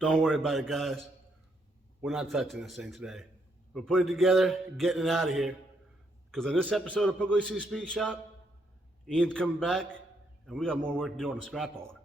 Don't worry about it, guys. We're not touching this thing today. We're putting it together, getting it out of here. Because on this episode of Pugliese Speed Shop, Ian's coming back, and we got more work to do on the scrap hauler.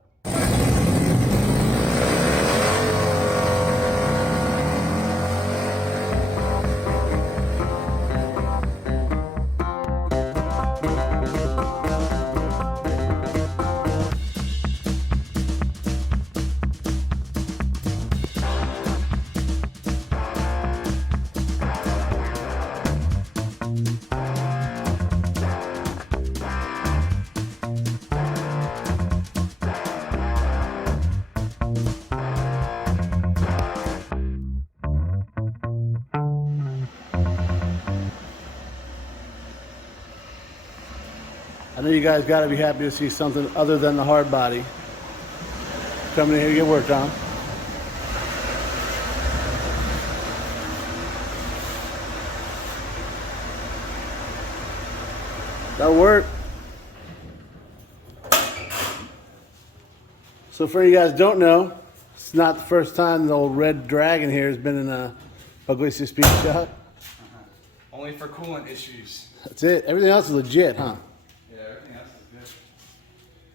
I know you guys got to be happy to see something other than the hard body coming in here to get worked on. That'll work. So for you guys who don't know, it's not the first time the old red dragon here has been in a Pugliese Speed Shop. Only for coolant issues. That's it. Everything else is legit, huh?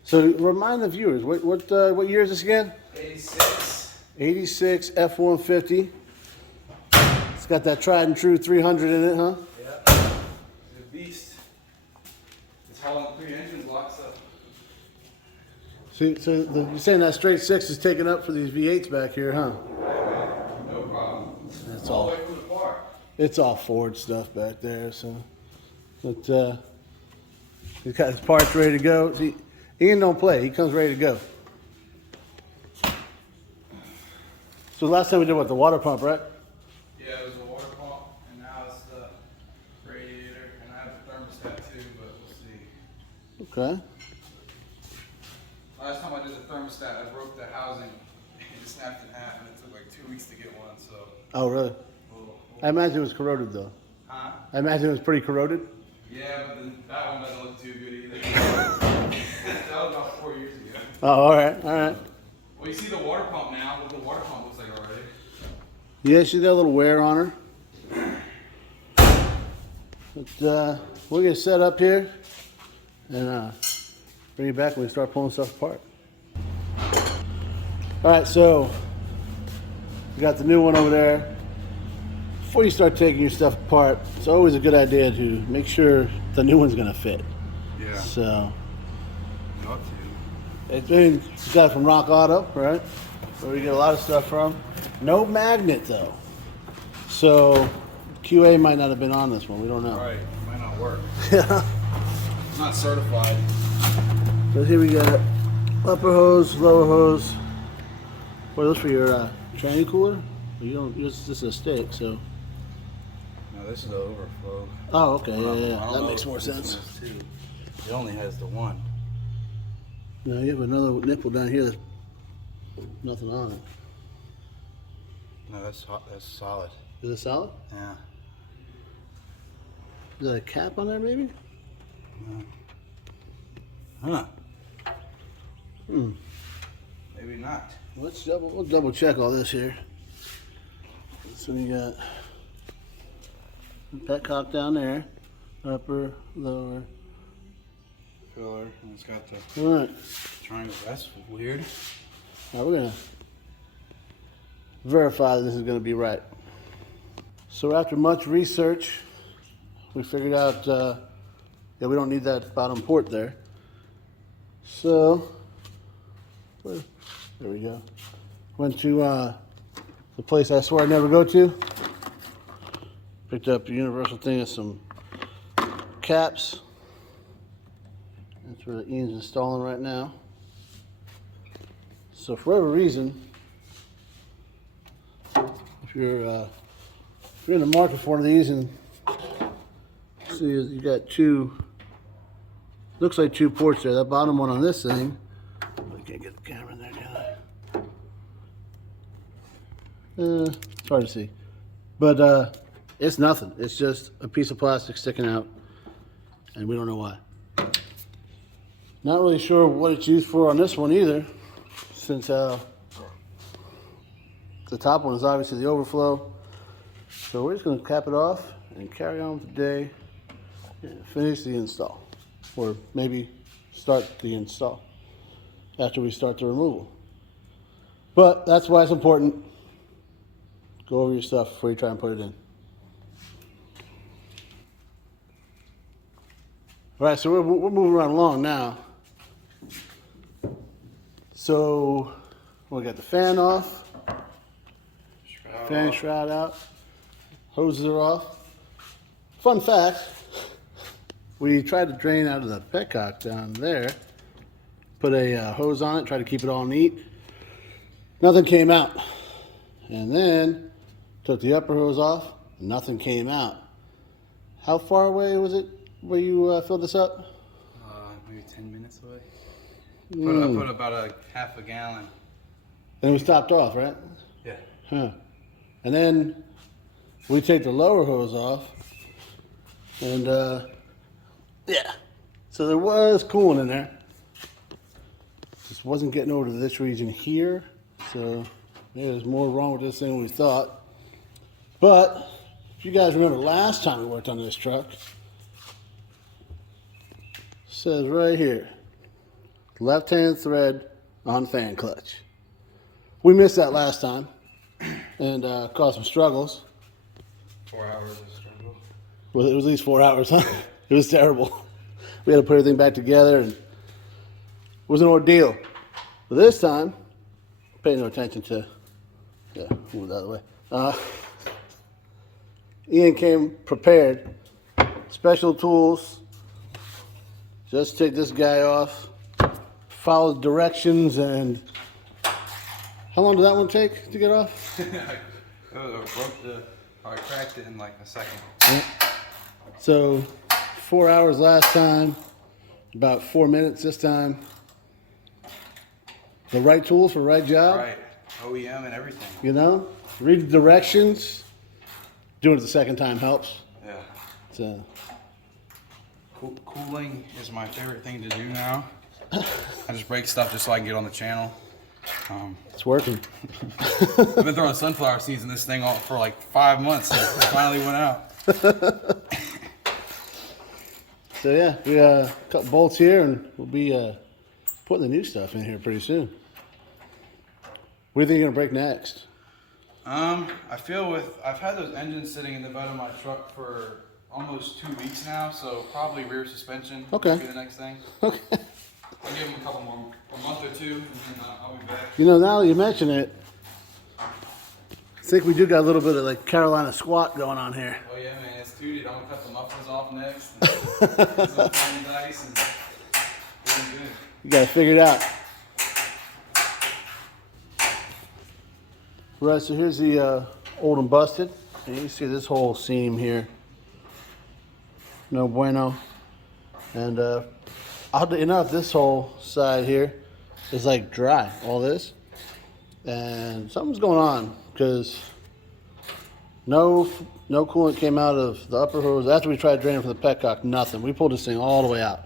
So remind the viewers, what year is this again? 86. 86 F150. It's got that tried and true 300 in it, huh? Yeah. It's a beast. It's hauling 3 engines locked up. So you're saying that straight 6 is taken up for these V8s back here, huh? No problem. That's all the way from the park. It's all Ford stuff back there, so. But he's got his parts ready to go. See, Ian don't play. He comes ready to go. So last time we did what, the water pump, right? Yeah, it was the water pump, and now it's the radiator, and I have the thermostat too, but we'll see. Okay. Last time I did the thermostat, I broke the housing, and it snapped in half, and it took like 2 weeks to get one, so. Oh, really? I imagine it was corroded, though. Huh? I imagine it was pretty corroded. Yeah, but then that one doesn't look too good either. That was about 4 years ago. Oh, all right, all right. Well, you see the water pump now, what the water pump looks like already. Yeah, she's got a little wear on her. But we'll get set up here and bring you back when we start pulling stuff apart. All right, so we got the new one over there. Before you start taking your stuff apart, it's always a good idea to make sure the new one's gonna fit. Yeah. So Not you got it from Rock Auto, right? Where we get a lot of stuff from. No magnet though. So QA might not have been on this one. We don't know. Right. It might not work. Yeah. It's not certified. So here we got upper hose, lower hose. What are those for your tranny cooler? You don't. This is a stick, so. No, this is the overflow. Oh, okay. Yeah. I don't That know makes if more this sense. one is too. It only has the one. Now you have another nipple down here that's nothing on it. No, that's hot. That's solid. Is it solid? Yeah. Is that a cap on there, maybe? Huh. Hmm. Maybe not. We'll double check all this here. So we got petcock down there, upper, lower. Filler, and it's got the All right. triangle. That's weird. Now we're gonna verify that this is gonna be right. So after much research, we figured out that we don't need that bottom port there. So there we go. Went to the place I swear I never go to. Picked up a universal thing of some caps. That's where Ian's installing right now. So for whatever reason, if you're in the market for one of these, and see you got two, looks like two ports there. That bottom one on this thing, I can't get the camera in there, can I? It's hard to see, but it's nothing. It's just a piece of plastic sticking out, and we don't know why. Not really sure what it's used for on this one either, since The top one is obviously the overflow. So we're just going to cap it off and carry on with the day and finish the install. Or maybe start the install after we start the removal. But that's why it's important. Go over your stuff before you try and put it in. All right, so we're moving right along now. So we got the fan off, fan shroud out, hoses are off. Fun fact, we tried to drain out of the petcock down there, put a hose on it, tried to keep it all neat. Nothing came out. And then took the upper hose off, nothing came out. How far away was it where you filled this up? Maybe 10 minutes away. I put about a half a gallon. And it was topped off, right? Yeah. Huh. And then we take the lower hose off, and yeah. So there was coolant in there. Just wasn't getting over to this region here. So yeah, there's more wrong with this thing than we thought. But if you guys remember last time we worked on this truck, it says right here, left-hand thread on fan clutch. We missed that last time and caused some struggles. 4 hours of struggle. Well, it was at least 4 hours, huh? It was terrible. We had to put everything back together, and it was an ordeal. But this time, pay no attention to, yeah, move the other way. Ian came prepared, special tools. Just take this guy off, follow the directions, and how long did that one take to get off? I cracked it in like a second. Yeah. So 4 hours last time, about 4 minutes this time. The right tools for the right job. Right, OEM and everything. You know, read the directions. Doing it the second time helps. Yeah. So. Cooling is my favorite thing to do now. I just break stuff just so I can get on the channel. It's working. I've been throwing sunflower seeds in this thing for like 5 months. So it finally went out. So yeah, we cut bolts here, and we'll be putting the new stuff in here pretty soon. What do you think you're gonna break next? I feel I've had those engines sitting in the bed of my truck for almost 2 weeks now, so probably rear suspension Okay. will be the next thing. Okay. I'll give them a month or two, and then I'll be back. You know, now that you mention it, I think we do got a little bit of like Carolina squat going on here. Oh yeah, man, it's tooted. I'm gonna cut the mufflers off next. And put some tiny dice and doing good. You got to figure it out. Right, so here's the old and busted. And you see this whole seam here. No bueno. And oddly enough, this whole side here is like dry, all this. And something's going on because no coolant came out of the upper hose. After we tried draining from the petcock, nothing. We pulled this thing all the way out.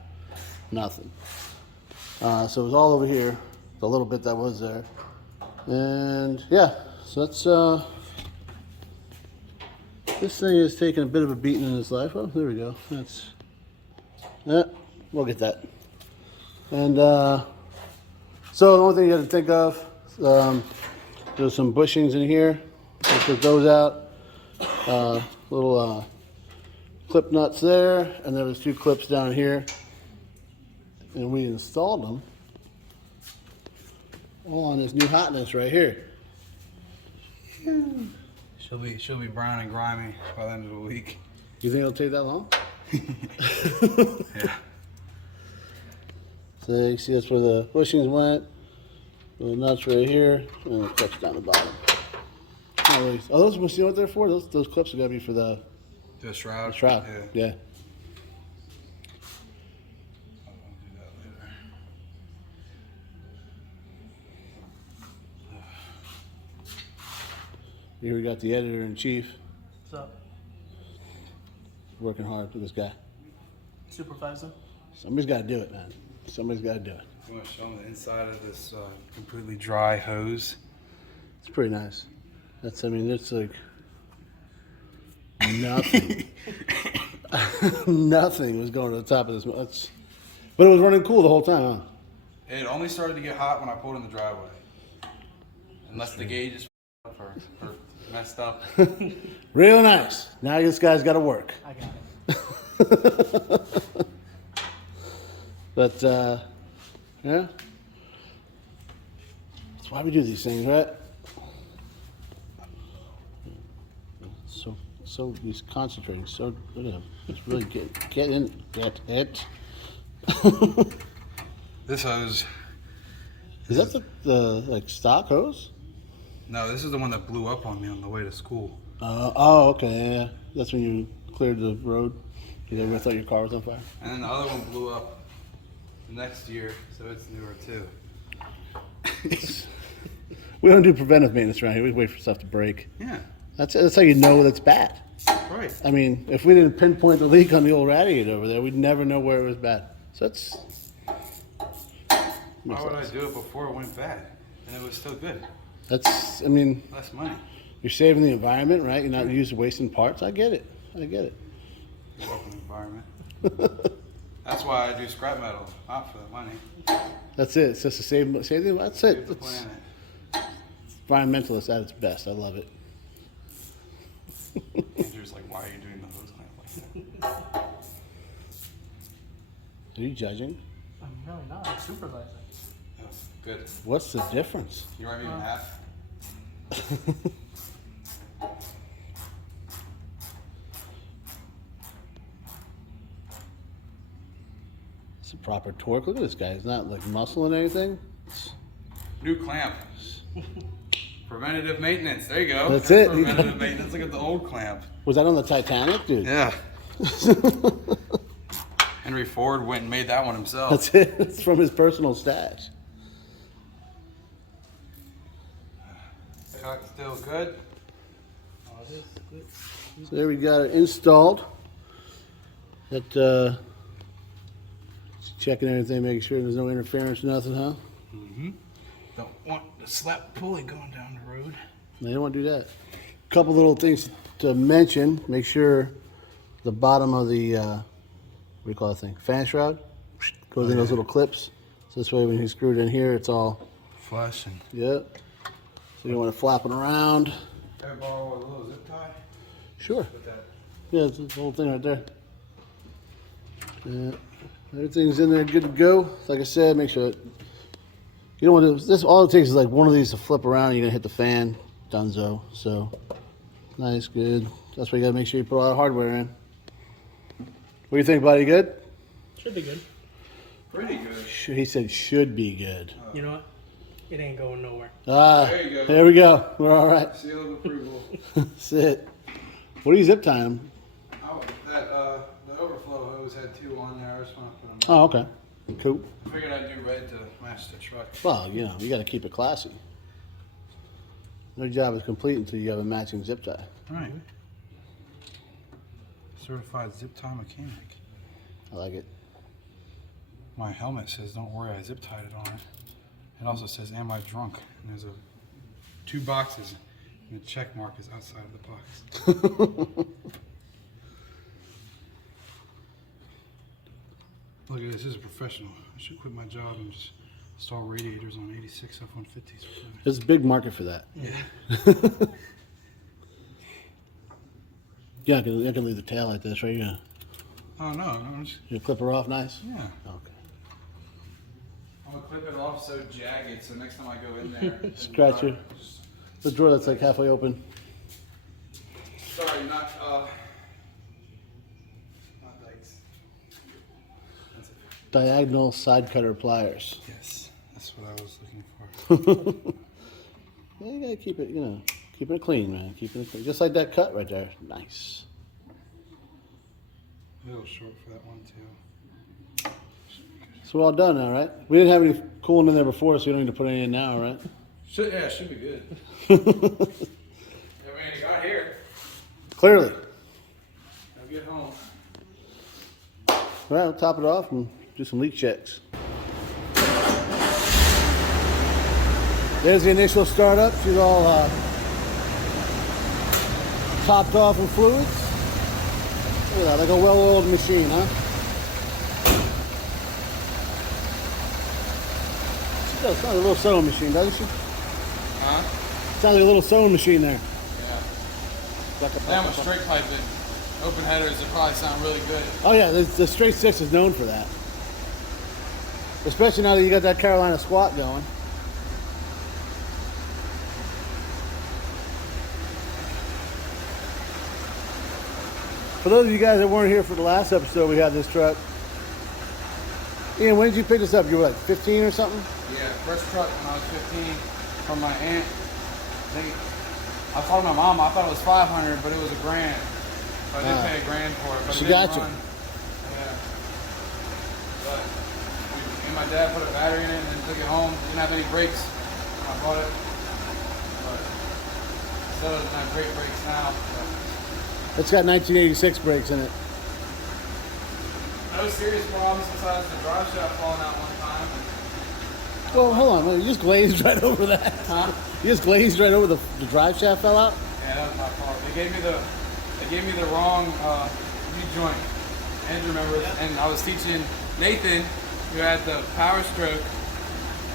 Nothing. So it was all over here, the little bit that was there. And yeah, so that's, this thing is taking a bit of a beating in its life. Oh, there we go. That's, yeah, we'll get that. And so the only thing you have to think of, there's some bushings in here. We'll put those out. Little clip nuts there, and there was 2 clips down here. And we installed them all on this new hotness right here. She'll be brown and grimy by the end of the week. You think it'll take that long? Yeah. So you see that's where the bushings went. The nuts right here, and the clips down the bottom. Not really, oh, those, you know what they're for? Those clips are gotta be for the shroud. shroud. Yeah. Yeah. I'll do that later. Here we got the editor-in-chief What's up? working hard for this guy. Supervisor? Somebody's gotta do it, man. Somebody's gotta do it. I'm going to show them the inside of this completely dry hose. It's pretty nice. That's, I mean, it's like nothing. Nothing was going to the top of this. But it was running cool the whole time, huh? It only started to get hot when I pulled in the driveway. Unless the gauge is or messed up. Real nice. Now this guy's got to work. I got it. But, yeah. That's why we do these things, right? So he's concentrating. So look at him. He's really get it. This hose. Is that the like stock hose? No, this is the one that blew up on me on the way to school. Oh, okay, yeah. That's when you cleared the road. You ever thought your car was on fire? And then the other one blew up the next year, so it's newer too. We don't do preventive maintenance around here. We wait for stuff to break. Yeah, That's how you know that's bad. right. I mean, if we didn't pinpoint the leak on the old radiator over there, we'd never know where it was bad. So that's. Why would I do it before it went bad? And it was still good. That's. I mean, Less money. you're saving the environment, right? You're not wasting parts. I get it. You're welcome to the environment. That's why I do scrap metal, not for the money. That's it. It's just to save the. That's Save it. the It's planet. environmentalist at its best. I love it. Andrew's like, why are you doing the hose clamp like that? Are you judging? I'm really not. I'm supervising. Oh, good. What's the difference? You want me in half? It's a proper torque. Look at this guy. He's not like muscling anything. New clamp. Preventative maintenance. There you go. That's it. Preventative maintenance. Look at the old clamp. Was that on the Titanic, dude? Yeah. Henry Ford went and made that one himself. That's it. It's from his personal stash. Cock's still good. Oh, it is good. So there we got it installed. That checking everything, making sure there's no interference, nothing, huh? Mm-hmm. Don't want the slap pulley going down the road. No, you don't want to do that. Couple little things to mention. Make sure the bottom of the what do you call that thing? Fan shroud goes in those little clips. So this way, when he's screwed in here, it's all Flush and. yep. So you don't want to flap it around. Can I borrow a little zip tie? Sure. Put that. Yeah, it's the whole thing right there. Yeah, everything's in there, good to go. Like I said, make sure you don't want to. This all it takes is like one of these to flip around. And you're gonna hit the fan, donezo. So nice, good. That's why you gotta make sure you put all the hardware in. What do you think, buddy? Good? Should be good. Pretty good. He said should be good. You know what? It ain't going nowhere. Ah, There you go. there we go. We're all right. Seal of approval. That's it. What are you zip tying them? The overflow hose had two on there. I just want to put them. Oh, okay. Cool. I figured I'd do red to match the truck. Well, you know, you got to keep it classy. No job is complete until you have a matching zip tie. All right. Certified zip tie mechanic. I like it. My helmet says, "Don't worry, I zip tied it on it." It also says, "Am I drunk?" And there's two boxes, and the check mark is outside of the box. Look at this is a professional. I should quit my job and just install radiators on 86 F150s. There's a big market for that. Yeah. Yeah, I can leave the tail like this, right? You're Oh no, I'm just gonna clip her off nice? yeah. Okay. I'm gonna clip it off so jagged, so next time I go in there, Scratch it. The drawer that's like halfway open. Sorry, not dikes. That's it. Diagonal side cutter pliers. Yes, that's what I was looking for. Yeah, you gotta keep it, you know, keeping it clean, man. Keeping it clean. Just like that cut right there. Nice. A little short for that one too. So we're all done now, right? We didn't have any cooling in there before, so you don't need to put any in now, right? Should be good. I mean, you got here. Clearly. I'll get home. All right, we'll top it off and do some leak checks. There's the initial startup. She's all Topped off with fluids. Look at that, like a well-oiled machine, huh? She does sound like a little sewing machine, doesn't she? Huh? Sounds like a little sewing machine there. Yeah. Like a- Damn, with straight piping, open headers, it probably sound really good. Oh yeah, the straight six is known for that. Especially now that you got that Carolina squat going. For those of you guys that weren't here for the last episode, we had this truck. Ian, when did you pick this up? You were like 15 or something? Yeah, first truck when I was 15 from my aunt. I told my mom I thought it was 500, but it was $1,000. So I did pay $1,000 for it. But She it didn't got you. run. Yeah. But me and my dad put a battery in it and then took it home. Didn't have any brakes when I bought it. But still doesn't have great brakes now. But It's got 1986 brakes in it. no serious problems besides the drive shaft falling out one time. Well, hold on, you just glazed right over that. Huh? You just glazed right over the drive shaft fell out? Yeah, that was my fault. They gave me the wrong U-joint. Andrew remembers, and I was teaching Nathan, who had the Power Stroke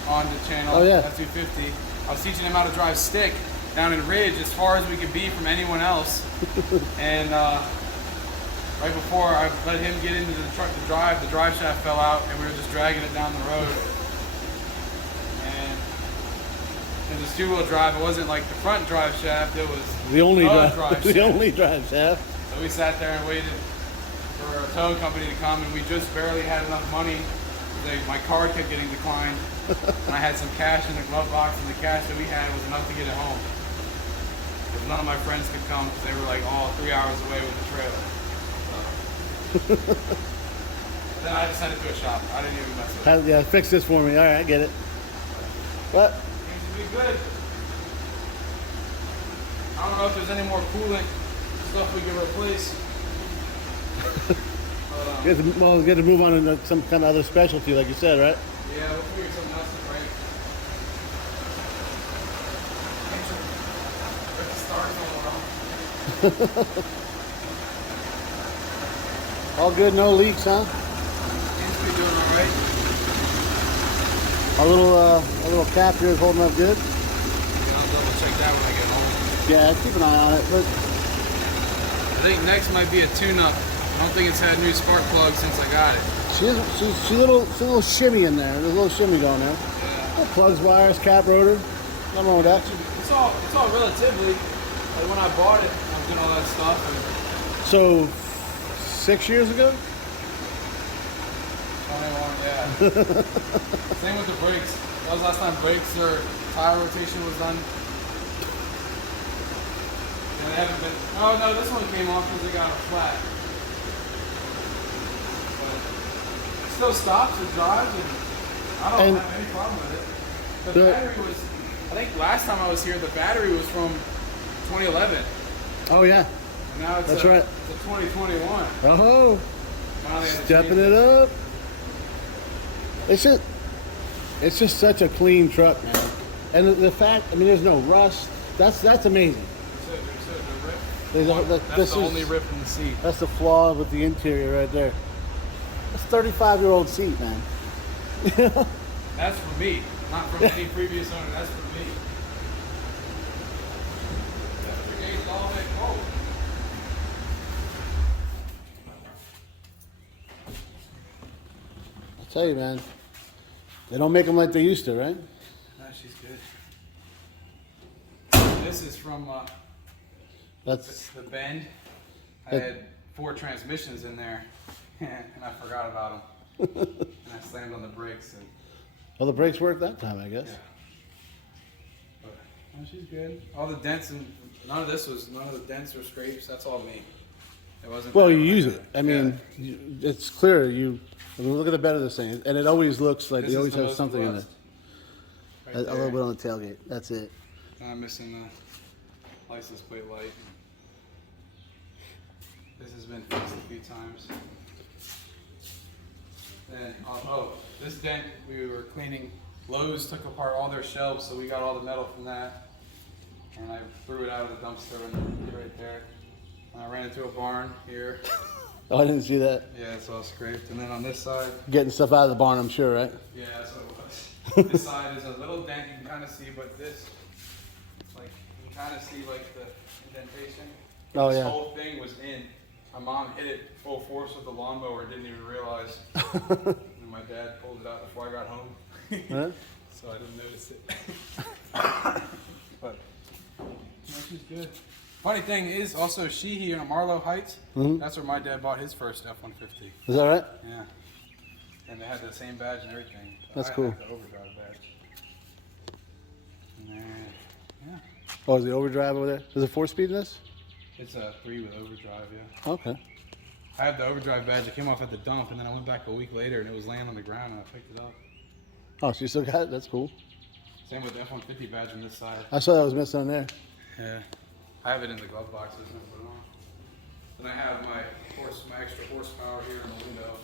on the channel, Oh, yeah. F250. I was teaching him how to drive stick down in Ridge as far as we could be from anyone else. And right before I let him get into the truck to drive, the drive shaft fell out, and we were just dragging it down the road. And it was two-wheel drive. It wasn't like the front drive shaft. It was The only the drive, the shaft. only drive shaft. So we sat there and waited for a towing company to come, and we just barely had enough money. My card kept getting declined, and I had some cash in the glove box, and the cash that we had was enough to get it home. Because none of my friends could come because they were like all 3 hours away with the trailer. So. Then I just sent it to a shop. I didn't even mess with it. Yeah, fix this for me. All right, I get it. What? Seems to be good. I don't know if there's any more coolant stuff we can replace. You have to, well, you have to move on to some kind of other specialty, like you said, right? Yeah, we'll figure something else to break. Get the start going wrong. All good, no leaks, huh? Seems to be doing all right. Our little cap here is holding up good. I'll double check that when I get home. Yeah, keep an eye on it. But I think next might be a tune-up. I don't think it's had new spark plugs since I got it. she's a little shimmy in there. There's a little shimmy going there. Yeah. Plugs, wires, cap rotor. Nothing wrong with that. It's all relatively. Like when I bought it, I was doing all that stuff. And So, 6 years ago? 21, yeah. Same with the brakes. That was last time brakes or tire rotation was done. And they haven't been. Oh no, this one came off because it got a flat. But it still stops and drives, and I don't have any problem with it. The battery was. I think last time I was here, the battery was from 2011. Oh yeah. And now it's That's right. It's a 2021. Oh, Finally had to stepping change it up. It's just such a clean truck, man. And the fact, I mean, there's no rust. That's amazing. That's This the is- only rip in the seat. That's the flaw with the interior right there. That's a 35-year-old seat, man. That's for me, not from any previous owner. That's for me. The gate's all that cold. I tell you, man, they don't make them like they used to, right? No, she's good. This is from That's the Bend. I had 4 transmissions in there, and I forgot about them. And I slammed on the brakes. And well, the brakes worked that time, I guess. yeah. But no, she's good. All the dents and none of the dents or scrapes. That's all me. It wasn't. Well, bad you when use did it. I mean, it's clear. I mean, look at the bed of this thing, and it always looks like This they is always the have nose something in it. rust. Right A little there. bit on the tailgate. That's it. I'm missing the license plate light. This has been fixed a few times. Then, this dent, we were cleaning. Lowe's took apart all their shelves, so we got all the metal from that. and I threw it out of the dumpster and right there. And I ran into a barn here. Oh, I didn't see that. Yeah, it's all scraped. And then on this side, Getting stuff out of the barn, I'm sure, right? yeah, that's what it was. This side is a little dent, you can kind of see, but this, like, you can kind of see, like, the indentation. Oh, This yeah. whole thing was in. My mom hit it full force with the lawnmower and didn't even realize. And my dad pulled it out before I got home. Huh? So I didn't notice it. But, she's good. Funny thing is, also, Sheehy in Marlow Heights, that's where my dad bought his first F-150. Is that right? Yeah. And they had the same badge and everything. That's I cool. had the overdrive badge. And then, yeah. Oh, is the overdrive over there? Is it 4-speed in this? It's a 3 with overdrive, yeah. Okay. I had the overdrive badge. It came off at the dump, and then I went back a week later, and it was laying on the ground, and I picked it up. Oh, so you still got it? That's cool. Same with the F-150 badge on this side. I saw that was missing on there. Yeah. I have it in the glove box. There's no put it on. Then I have my extra horsepower here in the window.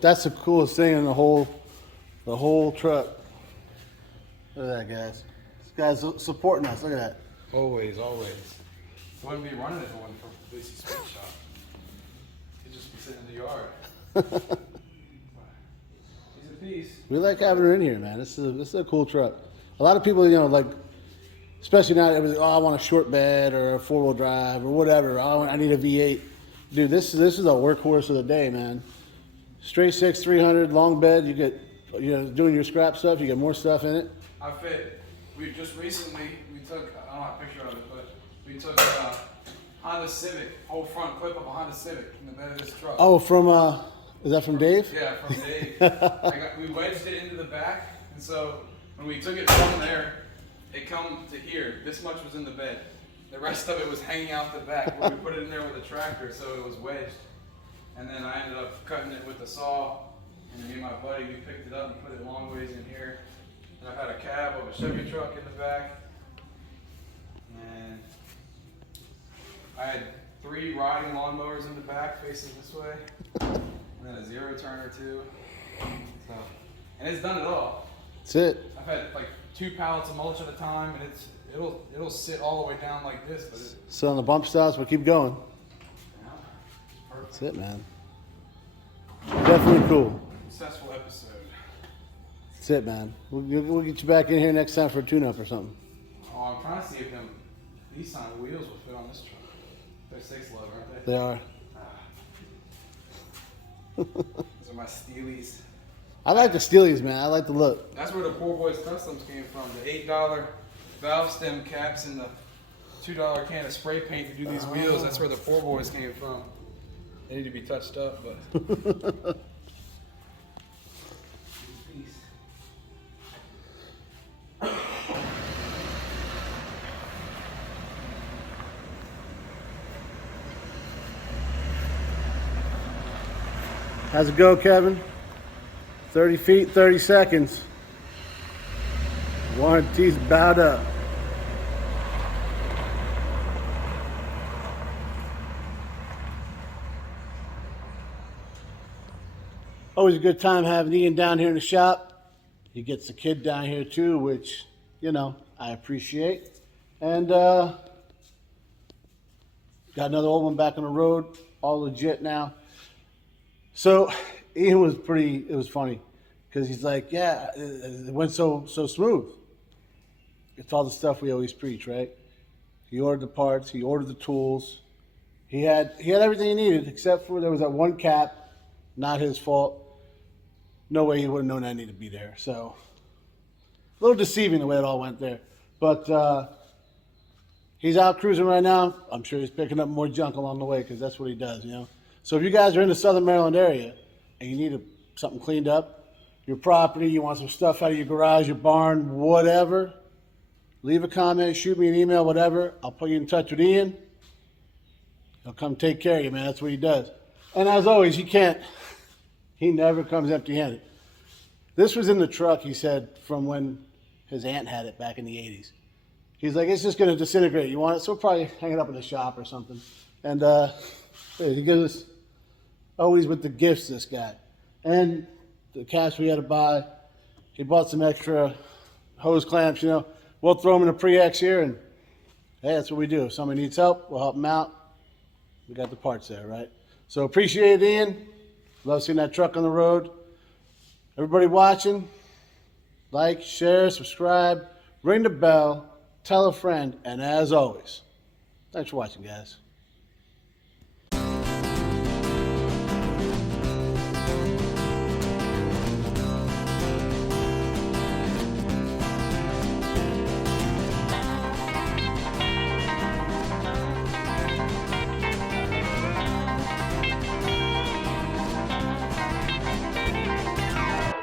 That's the coolest thing in the whole truck. Look at that, guys. This guy's supporting us. Look at that. Always, always. Wouldn't be running if it wasn't for Pugliese Space Shop. It'd just be sitting in the yard. He's a piece. We like having her in here, man. This is a cool truck. A lot of people, like, especially now, everything. Oh, I want a short bed or a 4-wheel drive or whatever. Oh, I need a V8. Dude, this is a workhorse of the day, man. Straight 6 300 long bed. You get, doing your scrap stuff. You get more stuff in it. I fit. We just recently took. I don't have a picture of it, but we took a Honda Civic, whole front clip of a Honda Civic in the bed of this truck. Oh, is that from Dave? Yeah, from Dave. We wedged it into the back, and so when we took it from there, it come to here. This much was in the bed. The rest of it was hanging out the back where we put it in there with a tractor, so it was wedged. And then I ended up cutting it with a saw, and me and my buddy, we picked it up and put it long ways in here. And I've had a cab of a Chevy truck in the back. And I had 3 riding lawnmowers in the back facing this way. And then a 0-turn or 2. So, and it's done it all. That's it. I've had like 2 pallets of mulch at a time, and it'll sit all the way down like this, but So on the bump stops, but keep going. yeah, it's perfect. That's it, man. Definitely cool. Successful episode. That's it, man. We'll get you back in here next time for a tune-up or something. Oh, I'm trying to see if them Nissan wheels will fit on this truck. They're 6 level, aren't they? They are. Those are my Steelies. I like the Steelies, man. I like the look. That's where the Poor Boys Customs came from. The $8 valve stem caps and the $2 can of spray paint to do these wheels. That's where the Poor Boys came from. They need to be touched up, but. How's it go, Kevin? 30 feet, 30 seconds. Warranty's bowed up. Always a good time having Ian down here in the shop. He gets the kid down here too, which, I appreciate. And got another old one back on the road, all legit now. So Ian it was funny because he's like, yeah, it went so smooth. It's all the stuff we always preach, right? He ordered the parts, he ordered the tools. He had everything he needed except for there was that one cap, not his fault. No way he would have known I needed to be there. So a little deceiving the way it all went there. But he's out cruising right now. I'm sure he's picking up more junk along the way because that's what he does, So if you guys are in the Southern Maryland area and you need something cleaned up, your property, you want some stuff out of your garage, your barn, whatever, leave a comment, shoot me an email, whatever. I'll put you in touch with Ian. He'll come take care of you, man. That's what he does. And as always, he never comes empty-handed. This was in the truck, he said, from when his aunt had it back in the 80s. He's like, it's just going to disintegrate. You want it? So we'll probably hang it up in the shop or something. And he goes, always with the gifts, this guy. And the cash we had to buy, he bought some extra hose clamps, We'll throw them in a pre-X here and Hey, that's what we do. If somebody needs help, we'll help them out. We got the parts there, right? So appreciate it, Ian. Love seeing that truck on the road. Everybody watching, like, share, subscribe, ring the bell, tell a friend, and as always, thanks for watching, guys.